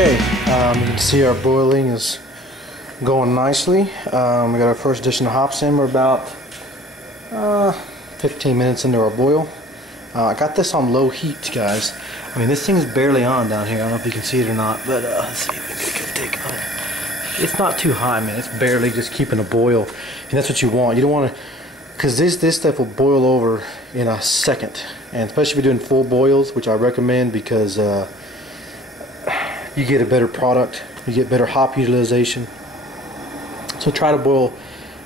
Okay, you can see our boiling is going nicely. We got our first addition of hops in. We're about 15 minutes into our boil. I got this on low heat, guys. I mean, this thing's barely on down here. I don't know if you can see it or not, but let's see if we can get a take on it. It's not too high, man. It's barely just keeping a boil, and that's what you want. You don't want to, because this stuff will boil over in a second, and especially if you're doing full boils, which I recommend because you get a better product, you get better hop utilization. So try to boil,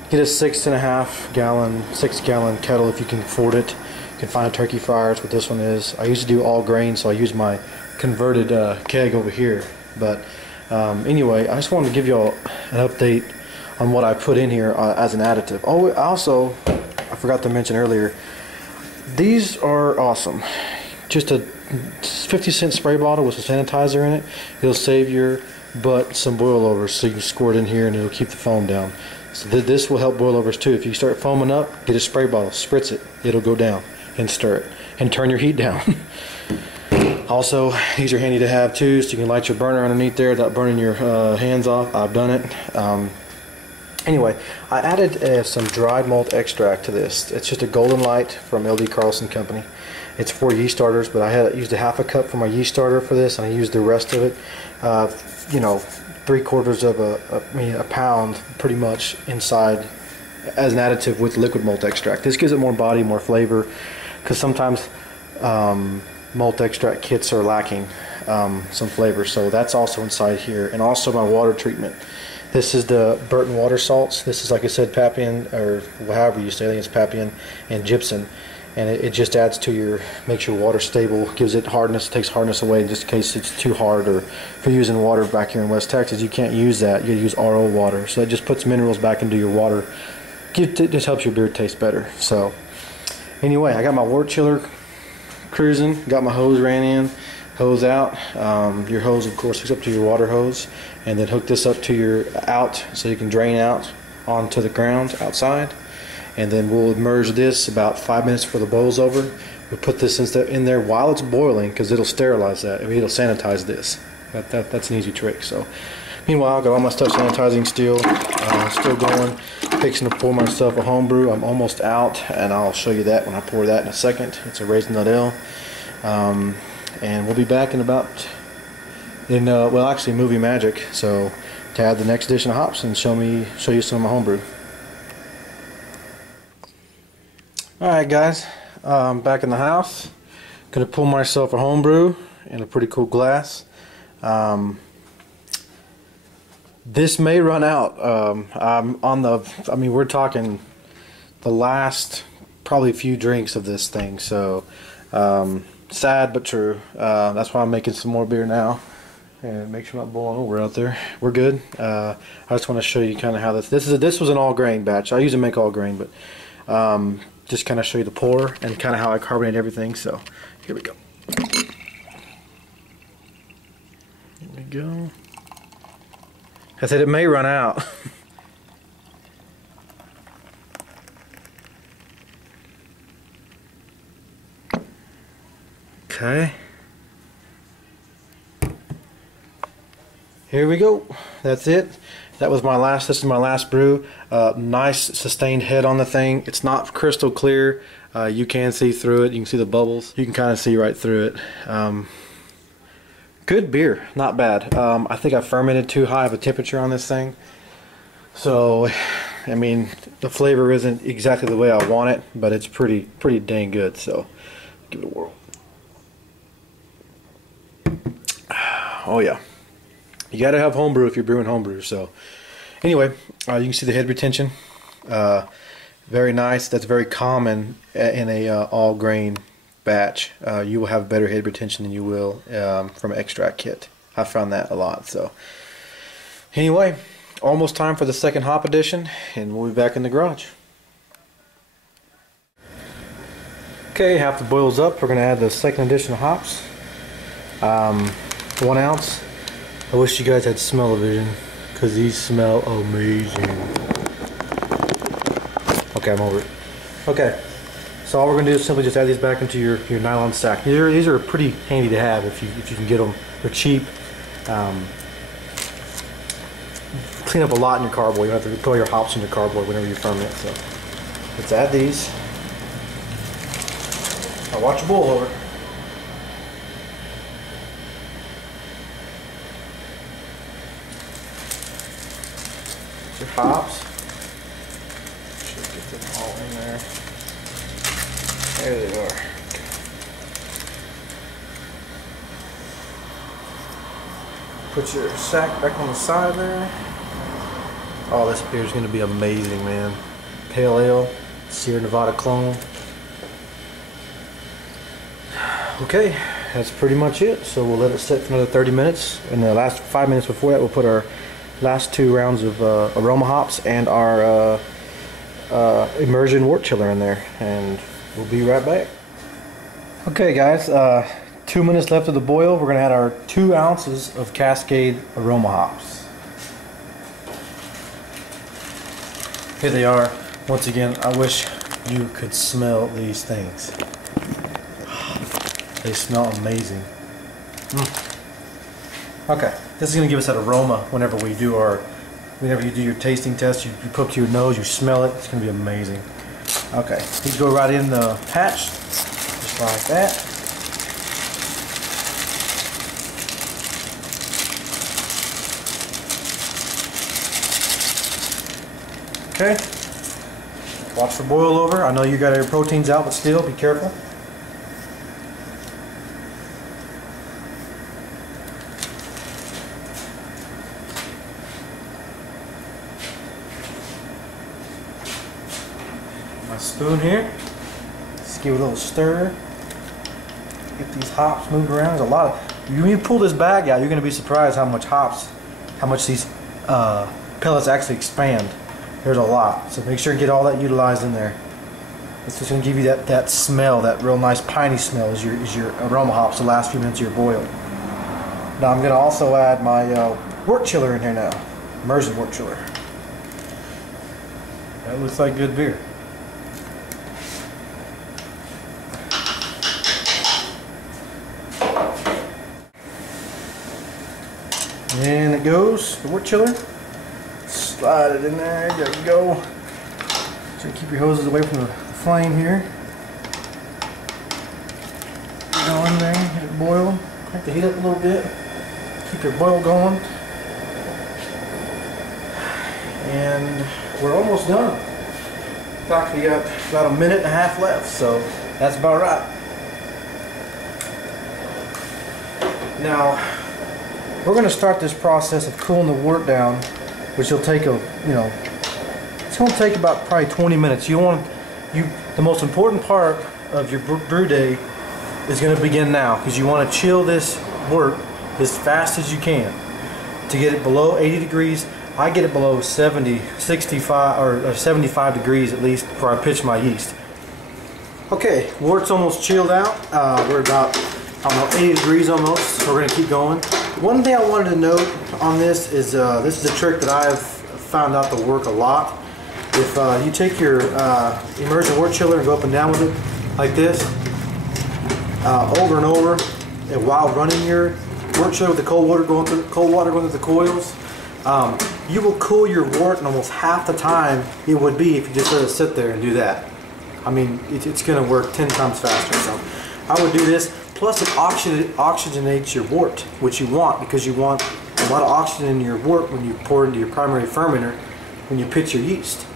get a 6.5 gallon, 6 gallon kettle if you can afford it. You can find a turkey fryer, that's what this one is. I used to do all grain, so I use my converted keg over here. But anyway, I just wanted to give you all an update on what I put in here as an additive. Oh, also, I forgot to mention earlier, these are awesome. Just a 50-cent spray bottle with some sanitizer in it. It'll save your butt some boilovers, so you can squirt in here and it'll keep the foam down. So this will help boilovers too. If you start foaming up, get a spray bottle, spritz it, it'll go down, and stir it, and turn your heat down. Also, these are handy to have too, so you can light your burner underneath there without burning your hands off. I've done it. Anyway, I added some dried malt extract to this. It's just a Golden Light from LD Carlson Company. It's for yeast starters, but I used a half a cup for my yeast starter for this, and I used the rest of it. You know, 3/4 of a pound, pretty much, inside as an additive with liquid malt extract. This gives it more body, more flavor, because sometimes malt extract kits are lacking some flavor. So that's also inside here, and also my water treatment. This is the Burton water salts. This is, like I said, Papian, or however you say it, I think it's Papian and gypsum. And it just adds to your, makes your water stable, gives it hardness, takes hardness away just in case it's too hard, or if you're using water back here in West Texas, you can't use that. You use RO water. So it just puts minerals back into your water. It just helps your beer taste better. So anyway, I got my wort chiller cruising, got my hose ran in, hose out. Your hose, of course, hooks up to your water hose, and then hook this up to your out so you can drain out onto the ground outside. And then we'll immerse this about 5 minutes before the boil's over. We'll put this in there while it's boiling, because it'll sterilize that. I mean, it'll sanitize this. That's an easy trick. So, meanwhile, I've got all my stuff sanitizing still going. Fixing to pour myself a home brew. I'm almost out, and I'll show you that when I pour that in a second. It's a Raisin Nut Ale. And we'll be back in about, well, actually, movie magic. So, to add the next addition of hops and show you some of my home brew. Alright guys, I'm back in the house. Gonna pour myself a homebrew in a pretty cool glass. This may run out. I mean, we're talking the last probably few drinks of this thing, so sad but true. That's why I'm making some more beer now. And make sure I'm not boiling over out there. We're good. I just want to show you kind of how this was an all grain batch. I usually make all grain, but just kind of show you the pour and kind of how I carbonate everything. So here we go. Here we go. I said it may run out. Okay. Here we go. That's it. That was my last. This is my last brew. Nice sustained head on the thing. It's not crystal clear. You can see through it. You can see the bubbles. You can kind of see right through it. Good beer. Not bad. I think I fermented too high of a temperature on this thing. So, I mean, the flavor isn't exactly the way I want it, but it's pretty dang good. So, give it a whirl. Oh yeah. You gotta have homebrew if you're brewing homebrew. So anyway, you can see the head retention. Very nice. That's very common in a all grain batch. You will have better head retention than you will from an extract kit. I found that a lot. So anyway, almost time for the second hop addition, and we'll be back in the garage. Okay, half the boil's up. We're gonna add the second addition of hops. 1 ounce. I wish you guys had smell-o-vision, because these smell amazing. Okay, I'm over it. Okay, so all we're going to do is simply just add these back into your nylon sack. These are pretty handy to have if you can get them. They're cheap. clean up a lot in your carboy. You have to put all your hops in your carboy whenever you ferment. So let's add these. Now watch your boil over. Your hops. Should get them all in there. There they are. Put your sack back on the side there. Oh, this beer is going to be amazing, man. Pale Ale, Sierra Nevada clone. Okay, that's pretty much it. So we'll let it sit for another 30 minutes. And the last 5 minutes before that, we'll put our last 2 rounds of aroma hops and our immersion wort chiller in there. And we'll be right back. Okay, guys. 2 minutes left of the boil. We're going to add our 2 ounces of Cascade aroma hops. Here they are. Once again, I wish you could smell these things. They smell amazing. Okay, this is going to give us that aroma whenever you do your tasting test. You put up to your nose, you smell it. It's going to be amazing. Okay, these go right in the hatch, just like that. Okay, watch for boil over. I know you got your proteins out, but still be careful. My spoon here. Just give it a little stir. Get these hops moved around. There's a lot of. When you pull this bag out, you're going to be surprised how much these pellets actually expand. There's a lot, so make sure and get all that utilized in there. It's just going to give you that smell, that real nice piney smell as your aroma hops the last few minutes of your boil. Now I'm going to also add my wort chiller in here now, immersion wort chiller. That looks like good beer. And it goes, the wort chiller. Slide it in there, there you go. So keep your hoses away from the flame here. Go in there, let it boil. Crank the heat up a little bit. Keep your boil going. And we're almost done. In fact, we got about 1.5 minutes left, so that's about right. Now, we're going to start this process of cooling the wort down, which will take it's going to take about probably 20 minutes. The most important part of your brew day is going to begin now, because you want to chill this wort as fast as you can to get it below 80 degrees. I get it below 70, 65 or 75 degrees at least before I pitch my yeast. Okay, wort's almost chilled out. We're about, I don't know, 80 degrees almost, so we're going to keep going. One thing I wanted to note on this is a trick that I've found out to work a lot. If you take your immersion wort chiller and go up and down with it like this, over and over, and while running your wort chiller with the cold water going through the coils, you will cool your wort in almost half the time it would be if you just let it sit there and do that. I mean, it's going to work 10 times faster. So I would do this. Plus, it oxygenates your wort, which you want, because you want a lot of oxygen in your wort when you pour into your primary fermenter when you pitch your yeast.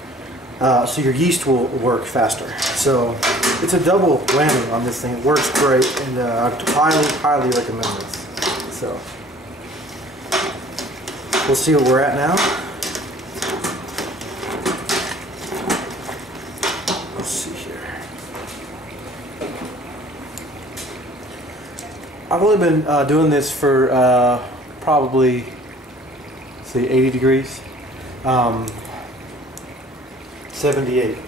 So your yeast will work faster. So it's a double whammy on this thing. It works great, and I highly recommend this. So we'll see where we're at now. Let's see here. I've only been doing this for probably, say, 80 degrees. 78.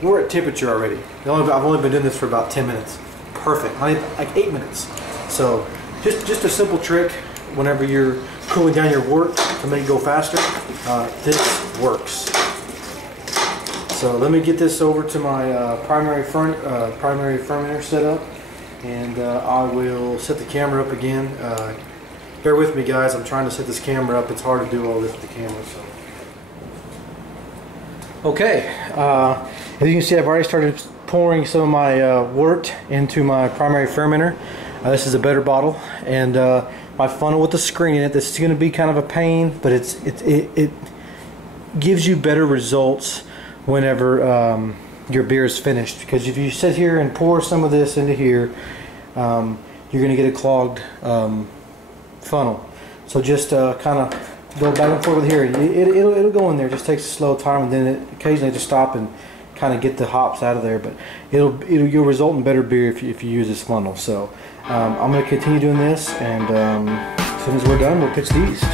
We're at temperature already. I've only been doing this for about 10 minutes. Perfect. Like 8 minutes. So just a simple trick whenever you're cooling down your wort to make it go faster. This works. So let me get this over to my primary fermenter set up, and I will set the camera up again, Bear with me, guys. I'm trying to set this camera up. It's hard to do all this with the camera. So. Okay, as you can see, I've already started pouring some of my wort into my primary fermenter. This is a better bottle, and my funnel with the screen in it. This is going to be kind of a pain, but it gives you better results whenever your beer is finished. Because if you sit here and pour some of this into here, you're going to get a clogged funnel. So just kind of go back and forth with here. It'll go in there. It just takes a slow time, and then it occasionally just stop and kind of get the hops out of there. But you'll result in better beer if you use this funnel. So I'm going to continue doing this, and as soon as we're done, we'll pitch the yeast.